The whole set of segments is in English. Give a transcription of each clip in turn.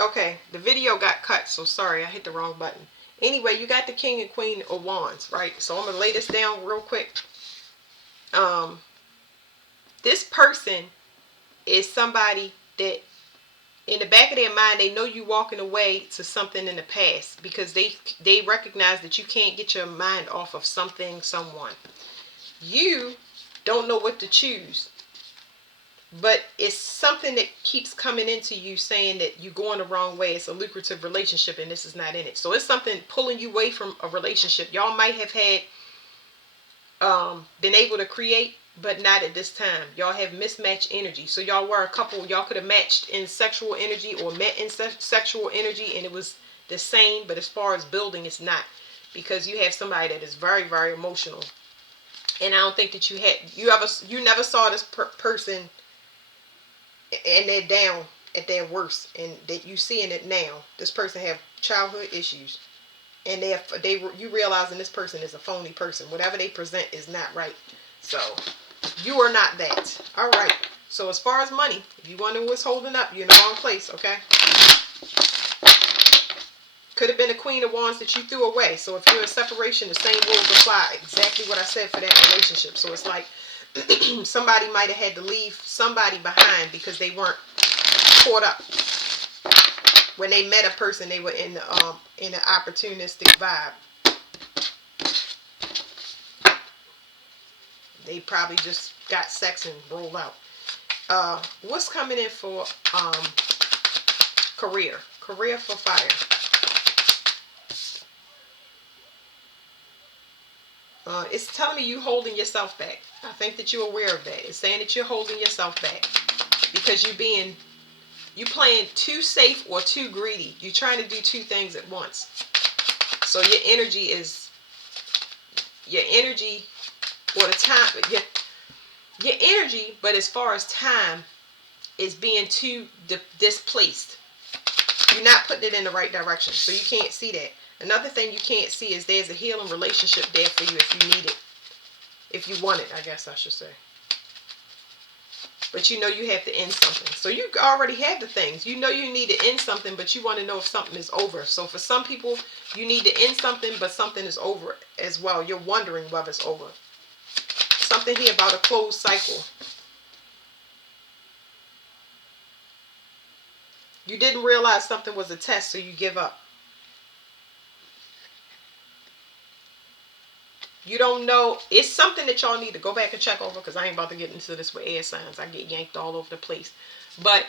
Okay, the video got cut, so sorry, I hit the wrong button. Anyway, you got the King and Queen of Wands, right? So I'm gonna lay this down real quick. Um, this person is somebody that in the back of their mind they know you walking away to something in the past because they recognize that you can't get your mind off of something, someone. You don't know what to choose, but it's something that keeps coming into you saying that you're going the wrong way. It's a lucrative relationship and this is not in it. So it's something pulling you away from a relationship y'all might have had, been able to create, but not at this time. Y'all have mismatched energy. So y'all were a couple, y'all could have matched in sexual energy or met in sexual energy and it was the same, but as far as building, it's not, because you have somebody that is very, very emotional. And I don't think that you never saw this person and they're down at their worst, and that you seeing it now. This person have childhood issues, and you realizing this person is a phony person. Whatever they present is not right. So you are not that. All right. So as far as money, if you wonder what's holding up, you're in the wrong place. Okay. Could have been a Queen of Wands that you threw away. So if you're in separation, the same rules apply. Exactly what I said for that relationship. So it's like somebody might have had to leave somebody behind because they weren't caught up. When they met a person, they were in an opportunistic vibe. They probably just got sex and rolled out. What's coming in for career? Career for fire. It's telling me you holding yourself back. I think that you're aware of that. It's saying that you're holding yourself back because you playing too safe or too greedy. You're trying to do two things at once. So your energy or the time your energy, but as far as time, is being too displaced. You're not putting it in the right direction, so you can't see that. Another thing you can't see is there's a healing relationship there for you if you need it, if you want it, I guess I should say. But you know you have to end something. So you already have the things. You know you need to end something, but you want to know if something is over. So for some people, you need to end something, but something is over as well. You're wondering whether it's over. Something here about a closed cycle. You didn't realize something was a test, so you give up. You don't know. It's something that y'all need to go back and check over, because I ain't about to get into this with air signs. I get yanked all over the place. But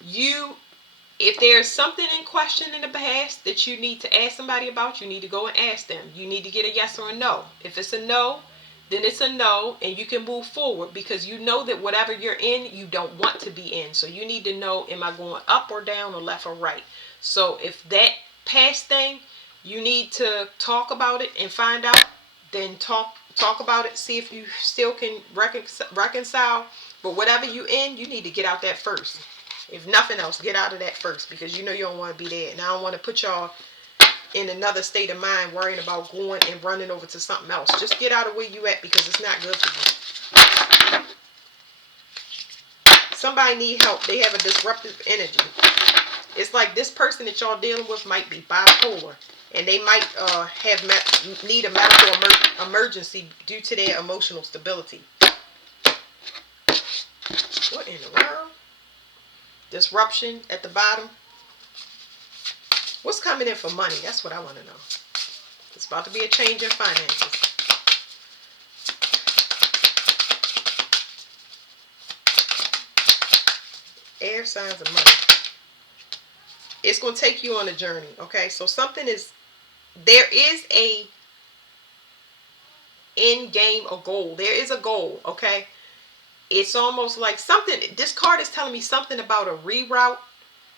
if there's something in question in the past that you need to ask somebody about, you need to go and ask them. You need to get a yes or a no. If it's a no, then it's a no, and you can move forward, because you know that whatever you're in, you don't want to be in. So you need to know, am I going up or down or left or right? So if that past thing, you need to talk about it and find out, then talk about it, see if you still can reconcile. But whatever you in, you need to get out that first. If nothing else, get out of that first, because you know you don't want to be there. And I don't want to put y'all in another state of mind worrying about going and running over to something else. Just get out of where you at, because it's not good for you. Somebody need help. They have a disruptive energy. It's like this person that y'all dealing with might be bipolar, and they might need a medical emergency due to their emotional stability. What in the world? Disruption at the bottom. What's coming in for money? That's what I want to know. It's about to be a change in finances. Air signs of money. It's going to take you on a journey, okay? So there is a end game or goal. There is a goal, okay? It's almost like this card is telling me something about a reroute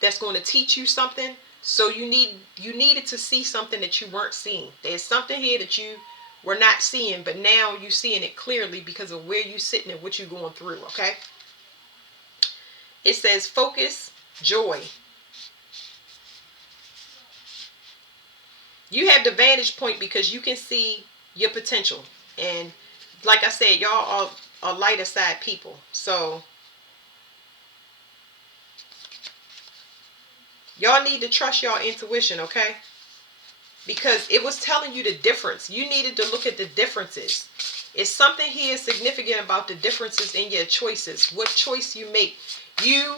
that's going to teach you something. So you needed to see something that you weren't seeing. There's something here that you were not seeing, but now you're seeing it clearly because of where you're sitting and what you're going through, okay? It says focus, joy. You have the vantage point because you can see your potential. And like I said, y'all are lighter side people. So Y'all need to trust y'all intuition, okay? Because it was telling you the difference. You needed to look at the differences. It's something here significant about the differences in your choices. What choice you make. You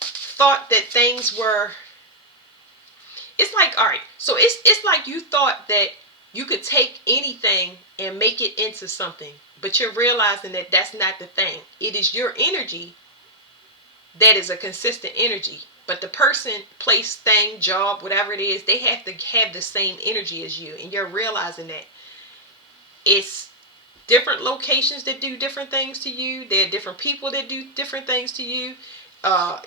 thought that things were... It's like, all right, so it's like you thought that you could take anything and make it into something. But you're realizing that that's not the thing. It is your energy that is a consistent energy. But the person, place, thing, job, whatever it is, they have to have the same energy as you. And you're realizing that it's different locations that do different things to you. There are different people that do different things to you.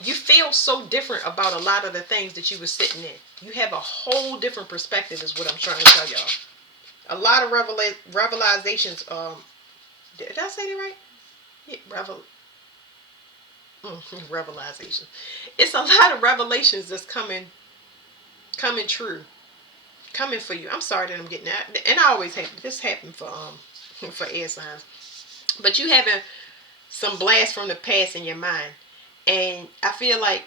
You feel so different about a lot of the things that you were sitting in. You have a whole different perspective is what I'm trying to tell y'all. A lot of revelations. Did I say that right? Yeah, revelation. It's a lot of revelations that's coming true, coming for you. I'm sorry that I'm getting that, and I always have this happen for air signs, but you having some blast from the past in your mind, and I feel like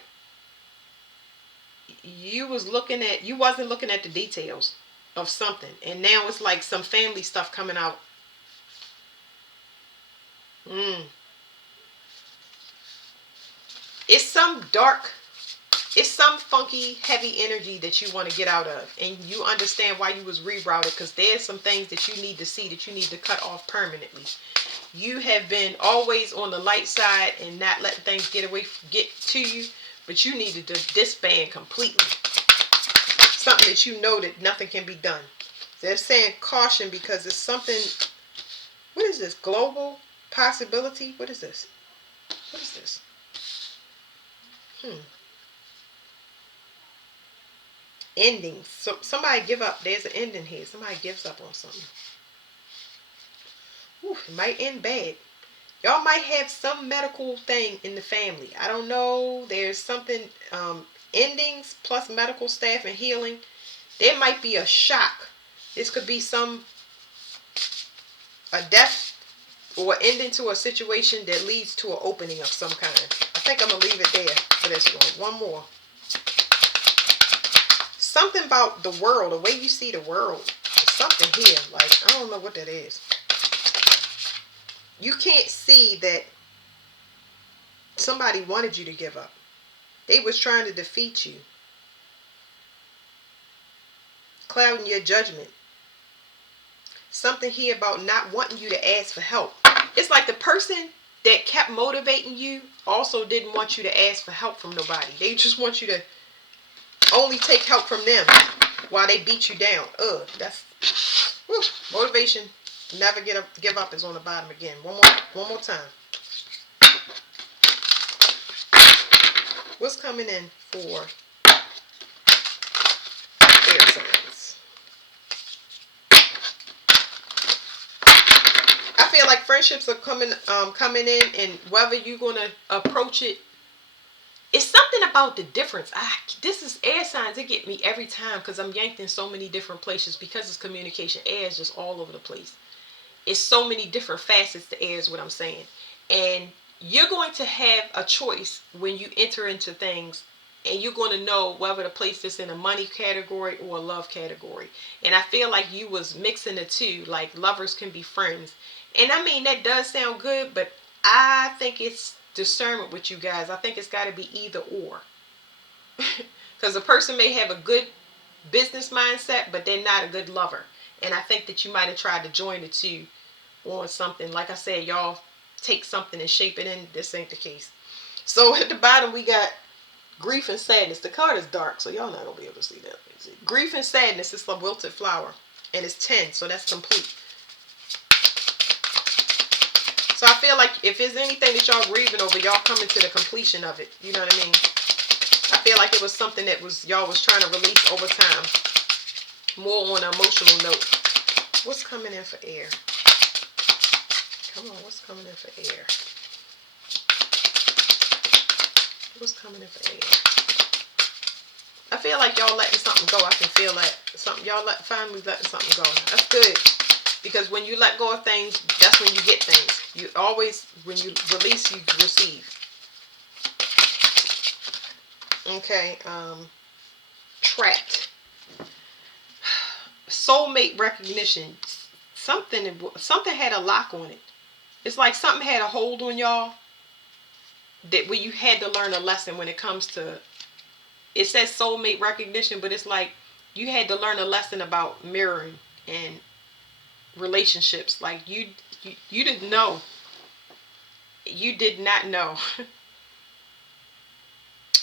you wasn't looking at the details of something, and now it's like some family stuff coming out. It's some funky, heavy energy that you want to get out of. And you understand why you was rerouted, because there's some things that you need to see, that you need to cut off permanently. You have been always on the light side and not letting things get to you, but you needed to disband completely. Something that you know that nothing can be done. They're saying caution because it's something... What is this? Global possibility? What is this? What is this? Ending. So somebody give up. There's an ending here. Somebody gives up on something. It might end bad. Y'all might have some medical thing in the family. I don't know. There's something, endings plus medical staff and healing. There might be a shock. This could be a death or ending to a situation that leads to an opening of some kind. I think I'm going to leave it there for this one. One more. Something about the world, the way you see the world. There's something here. Like, I don't know what that is. You can't see that somebody wanted you to give up. They was trying to defeat you. Clouding your judgment. Something here about not wanting you to ask for help. It's like the person that kept motivating you also didn't want you to ask for help from nobody. They just want you to only take help from them while they beat you down. That's motivation. Never give up is on the bottom again. One more time. What's coming in for air signs? I feel like friendships are coming in, and whether you're gonna approach it, it's something about the difference. This is air signs. It get me every time because I'm yanked in so many different places because it's communication. Air is just all over the place. It's so many different facets to air is what I'm saying. And you're going to have a choice when you enter into things, and you're going to know whether to place this in a money category or a love category. And I feel like you was mixing the two, like lovers can be friends. And I mean, that does sound good, but I think it's discernment with you guys. I think it's got to be either or. Because a person may have a good business mindset, but they're not a good lover. And I think that you might have tried to join the two on something. Like I said, y'all take something and shape it in. This ain't the case. So at the bottom we got grief and sadness. The card is dark, so y'all not going to be able to see that. Grief and sadness is a wilted flower. And it's 10, so that's complete. So I feel like if there's anything that y'all grieving over, y'all coming to the completion of it. You know what I mean? I feel like it was something that y'all was trying to release over time. More on an emotional note. What's coming in for air? Come on, what's coming in for air? What's coming in for air? I feel like y'all letting something go. I can feel that. Y'all finally letting something go. That's good. Because when you let go of things, that's when you get things. You always, when you release, you receive. Okay, trapped. Soulmate recognition. Something had a lock on it. It's like something had a hold on y'all, that where you had to learn a lesson when it comes to, it says soulmate recognition, but it's like you had to learn a lesson about mirroring and relationships. Like you didn't know. You did not know.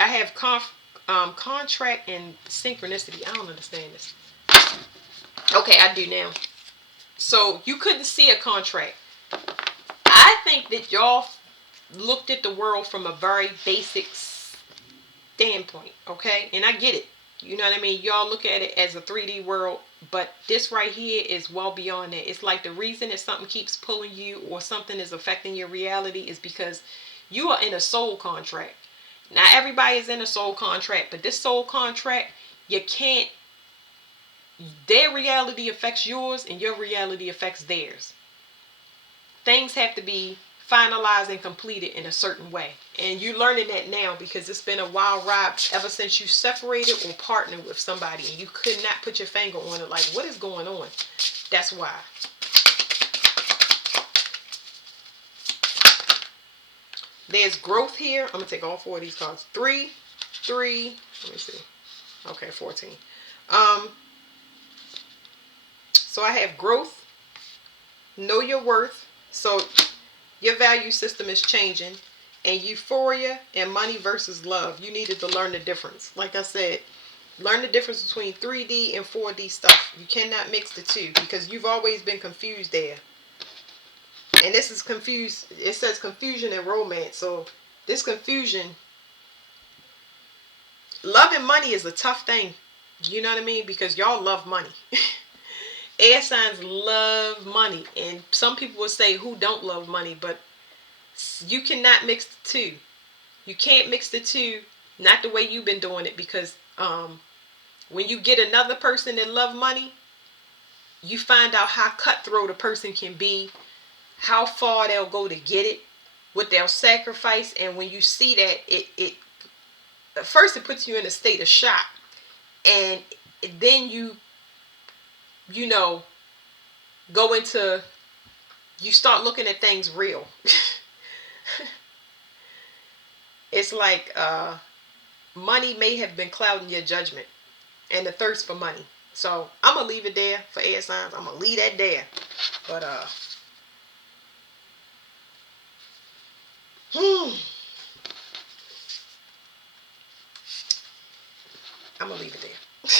I have contract and synchronicity. I don't understand this. Okay, I do now. So you couldn't see a contract. I think that y'all looked at the world from a very basic standpoint, okay? And I get it. You know what I mean? Y'all look at it as a 3D world, but this right here is well beyond that. It's like the reason that something keeps pulling you or something is affecting your reality is because you are in a soul contract. Now everybody is in a soul contract, but this soul contract, you can't, their reality affects yours and your reality affects theirs. Things have to be finalized and completed in a certain way. And you're learning that now because it's been a wild ride ever since you separated or partnered with somebody and you could not put your finger on it. Like, what is going on? That's why. There's growth here. I'm going to take all 4 of these cards. 3, let me see. Okay, 14. So I have growth. Know your worth. So your value system is changing. And euphoria and money versus love. You needed to learn the difference. Like I said, learn the difference between 3D and 4D stuff. You cannot mix the two because you've always been confused there. And this is confused. It says confusion and romance. So this confusion, love and money is a tough thing. You know what I mean? Because y'all love money. Air signs love money. And some people will say who don't love money, but you cannot mix the two. You can't mix the two, not the way you've been doing it, because when you get another person that love money, you find out how cutthroat a person can be, how far they'll go to get it, what they'll sacrifice. And when you see that, it at first it puts you in a state of shock, and then you know go into, you start looking at things real. It's like money may have been clouding your judgment and the thirst for money. So I'm gonna leave it there for air signs. I'm gonna leave that there. But I'm gonna leave it there.